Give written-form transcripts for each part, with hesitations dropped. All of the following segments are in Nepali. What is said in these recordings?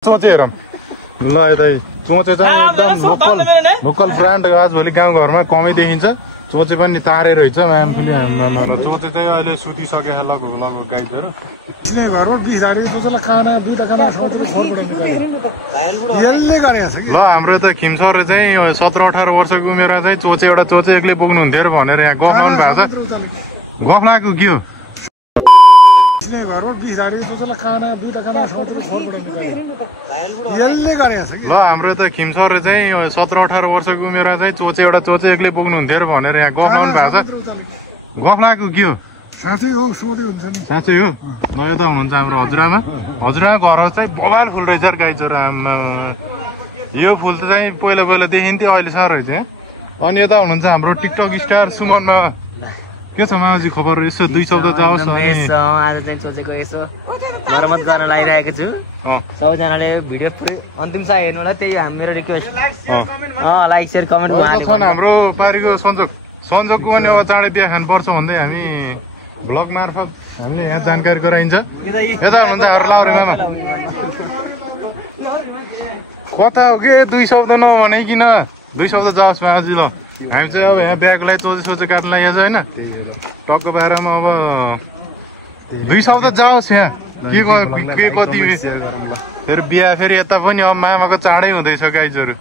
चोचे हेरौँ ल यतै चोचे चाहिँ एकदम लोकल ब्रान्ड आजभोलि गाउँघरमा कमै देखिन्छ। चोचे पनि तारे रहेछ म्यामफुली चोचे चाहिँ अहिले सुतिसके लगभग गाईहरू घरमा 20 झाडी चोचेलाई खाना दुईटा खाना यसले गरेछ कि ल हाम्रो त खिमसर चाहिँ 17-18 वर्षको उमेरमा चाहिँ चोचे एउटा चोचे एक्लै बोक्नुहुन्थ्यो भनेर यहाँ गफ लाउनु भएको छ। गफ लागेको के हो घरमा 20 झाडी चोचेलाई खाना दुईटा खाना यसले गरेछ कि ल हाम्रो त खिमसर चाहिँ 17-18 वर्षको उमेरमा चाहिँ चोचे एउटा चोचे एक्लै बोक्नुहुन्थ्यो भनेर यहाँ गफ लाउनु भएको छ। गफ लागेको के हो साँच्चै हो सोधे हुन्छ नि साँच्चै हो नयाँ त हुनुहुन्छ हाम्रो हजुरआमा घर चाहिँ बबाल फुल रहेछ गाई चोर यो फुल त चाहिँ पहिला देखिन्थ्यो अहिलेसम्म रहेछ। अनि यता हुनुहुन्छ हाम्रो टिकटक स्टार सुमनमा के छ मामाजी खबर यसो 2 शब्द जाओस् अनि आज चाहिँ सोचेको यसो मर्मत गर्न लागिरहेको छु सबैजनाले भिडियो पुरै अन्तिमसम्म हेर्नु होला त्यही मेरो रिक्वेस्ट लाइक शेयर कमेन्ट हाम्रो पारीको सञ्जोगको पनि अब चाँडै बिहा खानु पर्छ भन्दै हामी ब्लग मार्फत हामीले यहाँ जानकारी गराइन्छ। यता हुनुहुन्छ हाम्रो लाउरे मामा कता हो के 2 शब्द नभनाइकन 2 शब्द जाओस् मामाजी ल हामी चाहिँ अब यहाँ बिहाको लागि सोचे काट्न लागेको छ होइन टक्क बाह्रमा अब 2 शब्द जाओस् यहाँ के कति फेरि बिहा फेरि यता पनि अब मामाको चाँडै हुँदैछ गाइजहरू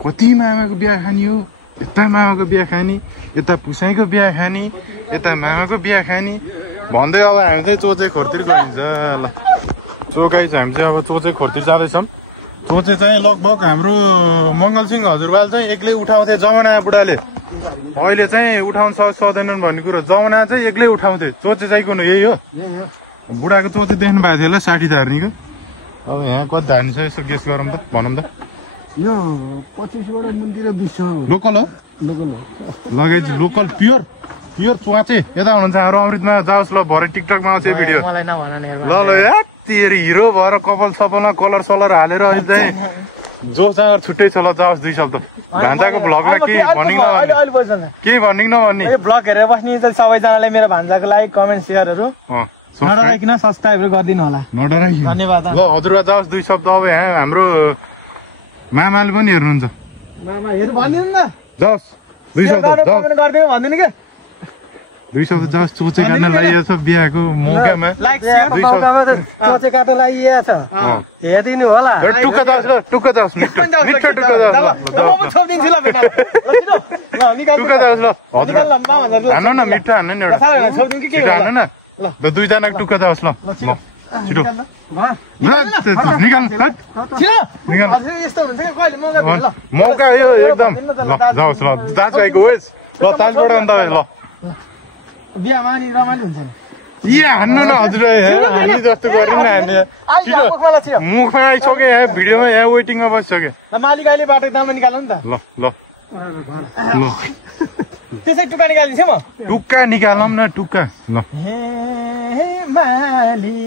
कति मामाको बिहा खाने हो यता मामाको बिहा खाने यता पुसाइको बिहा खाने यता मामाको बिहा खाने भन्दै अब हामी चाहिँ चोचे खोरतिर गइन्छ। ल सो गाइज हामी चाहिँ अब चोचे खोरतिर जाँदैछौँ। चोचे चाहिँ लगभग हाम्रो मङ्गलसिंह हजुरबाल चाहिँ एक्लै उठाउँथे जमाना बुढाले अहिले चाहिँ उठाउन सक्दैनन् भन्ने कुरो जमाना चाहिँ एक्लै उठाउँथे। चोचे चाहिँ कुन यही हो बुढाको चोचे देख्नु भएको थियो होला 60 धार्नीको अब यहाँ कति धार्नी छ यसो गेस गरौँ त भनौँ त यो 25 वटा मन्दिर 20 लोकल हो लगाइ लोकल प्योर चुवाचे यता हुनुहुन्छ हाम्रो अमृतमा जाओस् ल भरे टिकटकमा आउँछ भिडियो ल तेरि हिरो भएर कपाल सपलमा कलर सलर हालेर अहिले चाहिँ जोस जाँगर छुट्टै छ ल जाओस् 2 शब्द भान्जाको भ्लगमा केही भन्ने नभन्ने ब्लग हेरेर बस्ने सबैजनाले मेरो भान्जाको लागि कमेन्ट सेयरहरू नडराइकन सब्स्क्राइबहरू गरिदिनु होला नडराइकन धन्यवाद। ल हजुरबा जाओस् 2 शब्द अब यहाँ हाम्रो मामाले पनि हेर्नुहुन्छ मामा हेर भन्दिनु न जाओस् 2 शब्द गरिदिनु भन्दिनु के 2 शब्द जाओस् चोचे काट्न लागिएको छ बिहाको मौकामा चोचे काट्न लागिएको छ हेरिदिनु होला टुक्का जाओस् मिठो टुक्का जाओस् टुक्का जाओस् ल हान्नु न मिठो हान्नु नि एउटा मिठो हान्नु न ल 2 जनाको टुक्का जाओस् ल छिटो मौका यो एकदम ल जाओस् ल दाजुभाइको होस् ल तालबाट अन्त ल बिहामा नि रमाइलो हुन्छ नि हान्नु न हजुर हामी जस्तो गऱ्यो नि हामीले मुखमा आइसक्यो यहाँ भिडियोमा यहाँ वेटिङमा बसिसक्यो मालिक अहिले बाटो दाममा निकाल्नु नि त ल त्यसै टुक्का निकालिदिन्छु म टुक्का निकालौँ न टुक्का ल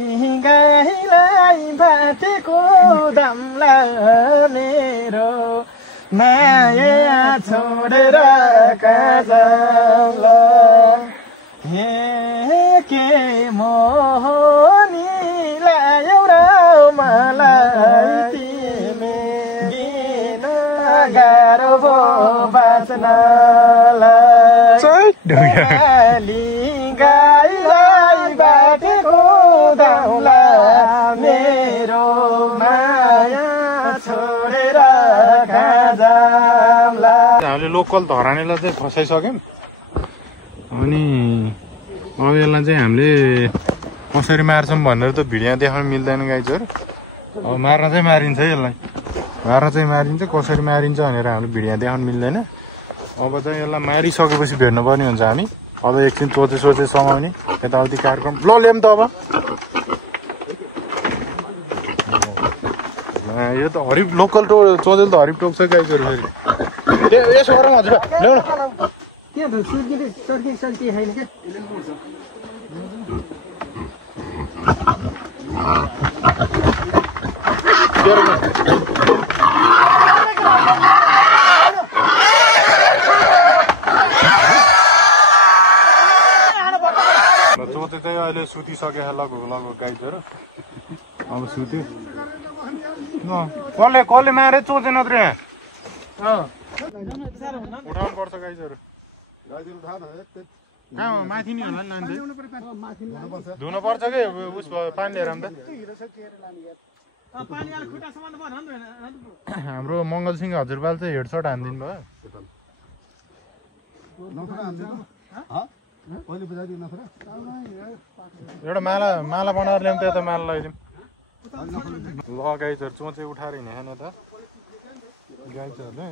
मालिकलाई बाटेको दामला मेरो माया छोडेर काजल के मोहनीलाई एउटा मलाई तिमी दिन गाह्रो भो बाँच्नलाई गाईलाई बाटेको दाउला मेरो माया छोडेर खाजामला हामीले लोकल धरानेलाई चाहिँ फसाइसक्यौँ अनि अब यसलाई चाहिँ हामीले कसरी मार्छौँ भनेर त भिडियो देखाउन मिल्दैन गाइजहरू अब मार्न चाहिँ मारिन्छ यसलाई मारिन्छ कसरी मारिन्छ भनेर हामीले भिडियो देखाउन मिल्दैन। अब चाहिँ यसलाई मारिसकेपछि भेट्नु पर्ने हुन्छ हामी अब एकछिन सोचे समाउने यताउति कार्यक्रम ल ल्याउँ त अब यो त हरिफ लोकल चोजेल त हरिफ टोक्छ गाइजहरू फेरि यसो गरौँ हजुर ल्याउनु त्यहाँ त सर्की छैन क्या चोचे चाहिँ अहिले सुतिसके लगभग गाईहरू अब सुत्यो कसले मारे चोचेन त यहाँ उठाउनु पर्छ गाइजहरू कहाँ माथि नि होला नि लान्छ धुनु पर्छ कि उस पानी लिएर आउँदा हाम्रो मङ्गलसिंह हजुरपाल चाहिँ हेडसट हानिदिनु भयो एउटा माला बनाएर ल्याउँ त्यता माला लगाइदिउँ ल गाइजहरू चोचे उठाएर हिँडेन त गाइजहरूले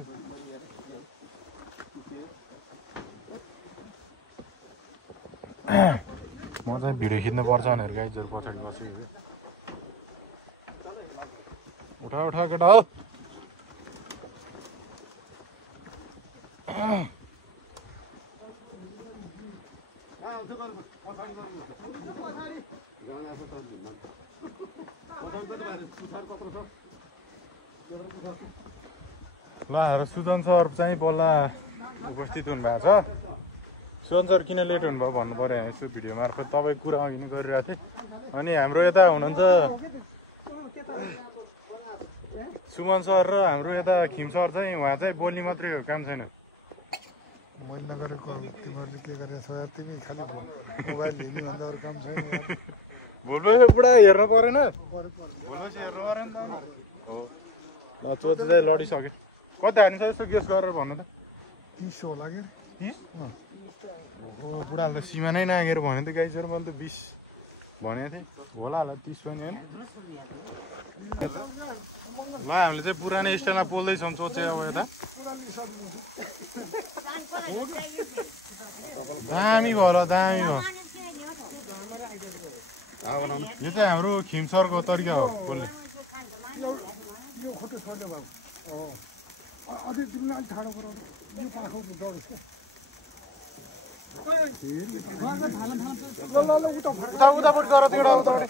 म चाहिँ भिडियो खिच्नु पर्छ भनेर गाइजहरू पछाडि बसेको उठा उठा केटा हो ल हाम्रो सुजन सर चाहिँ बल्ल उपस्थित हुनुभएको छ सुजन सर किन लेट हुनुभयो भन्नु पऱ्यो यसो भिडियो मार्फत तपाईँ कुरा अघि नै गरिरहेको थिएँ अनि हाम्रो यता हुनुहुन्छ सुमन सर र हाम्रो यता खिम सर चाहिँ उहाँ चाहिँ बोल्ने मात्रै हो काम छैन मैले नगरेको तिमीहरूले के गरेको छ तिमी खालि मोबाइल हेर्ने भन्दा अरू काम छैन भोलि पुरा हेर्नु परेन भोलि हेर्नु परेन त हो ल चोच चाहिँ लडिसक्यो कति हानिन्छ यसो गेस गरेर भन्नु त 30 होला कि 30 हो बुढाले त सीमा नै नागेर भन्यो त गाइजहरू मैले त 20 भनेको थिएँ होला 30 पनि होइन ल हामीले चाहिँ पुरानो स्टाइलमा पोल्दैछौँ चोचे अब यता दामी भयो ल दामी भयो यो चाहिँ हाम्रो खिम सरको तरिका हो बोल्ने यो खोटो छोड्यो बाबु अझै तिमीले अलिक ठाडो गराउनु यो पाखो डढोस् क्या ल उता उतापट्टि गर त्यो उतापट्टि